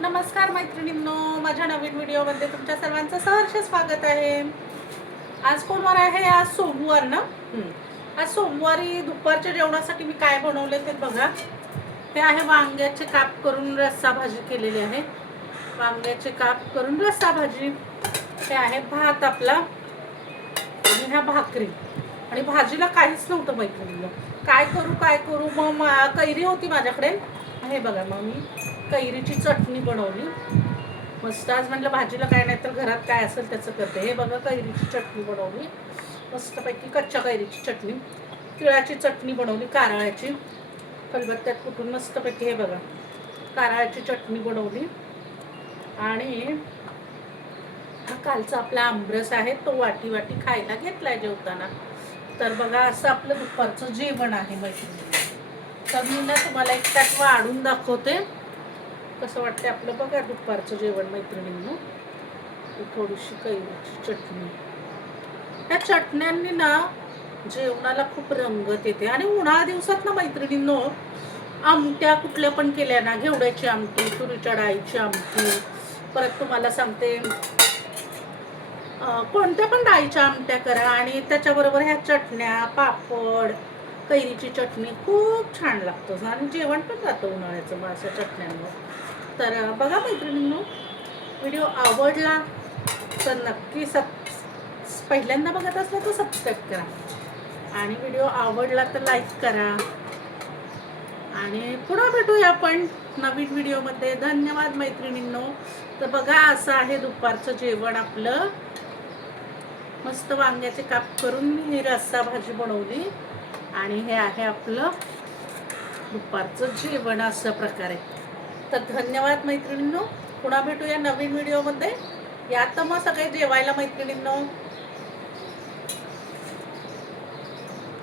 नमस्कार मैत्रिणींनो, माझ्या नवीन व्हिडिओमध्ये तुमच्या सर्वांचं सहर्ष स्वागत आहे. आज कोणवार आहे? आज सोमवार ना. आज सोमवारी दुपारच्या जेवणासाठी मी काय बनवले ते बघा. हे आहे वांग्याचे काप करून रस्सा भाजी केलेली आहे. वांग्याचे काप करून रस्सा भाजी. हे आहे भात आपला आणि ह्या भाकरी. आणि भाजीला काहीच नव्हतं मैत्रिणींनो. काय करू मग कैरी होती माझ्याकडे. हे बघा, मग मी कैरीची चटणी बनवली मस्त. आज म्हटलं भाजीला काय नाही तर घरात काय असेल त्याचं करते. हे बघा, कैरीची चटणी बनवली मस्तपैकी, कच्च्या कैरीची चटणी. तिळाची चटणी बनवली, कारळ्याची खलबत्त्यात कुठून मस्तपैकी. हे बघा, कारळ्याची चटणी बनवली. आणि हा कालचा आपला आमरस आहे, तो वाटी वाटी खायला घेतलाय जेवताना. तर बघा, असं आपलं दुपारचं जेवण आहे मैत्रिणी. तर मी ना तुम्हाला एक त्यात वाढून दाखवते कसं वाटतं आपलं. बघा दुपारचं जेवण मैत्रिणींनो. थोडीशी कैरीची चटणी. या चटण्यांनी ना जेवणाला खूप रंगत येते. आणि उन्हाळ्या दिवसात ना मैत्रिणींनो, आमट्या कुठल्या पण केल्या ना, घेवड्याची आमटी, तुरीच्या डाळीची आमटी, परत तुम्हाला सांगते कोणत्या पण डाळीच्या आमट्या करा आणि त्याच्याबरोबर ह्या चटण्या, पापड, कैरीची चटणी खूप छान लागतं. आणि जेवण पण जातं उन्हाळ्याचं मग अशा चटण्यांवर. तर बघा मैत्रिणींनो, व्हिडिओ आवडला तर नक्की पहिल्यांदा बघत असला तर सबस्क्राईब करा. आणि व्हिडिओ आवडला तर लाईक करा. आणि पुन्हा भेटूया आपण नवीन व्हिडिओमध्ये. धन्यवाद मैत्रिणींनो. तर बघा, असं आहे दुपारचं जेवण आपलं. मस्त वांग्याचे काप करून मी रस्सा भाजी बनवली. आणि हे आहे आपलं दुपारचं जेवण अशा प्रकारे. तर धन्यवाद मैत्रिणींनो. पुन्हा भेटूया नवीन व्हिडिओमध्ये. या तर मग सगळे जेवायला मैत्रिणींनो.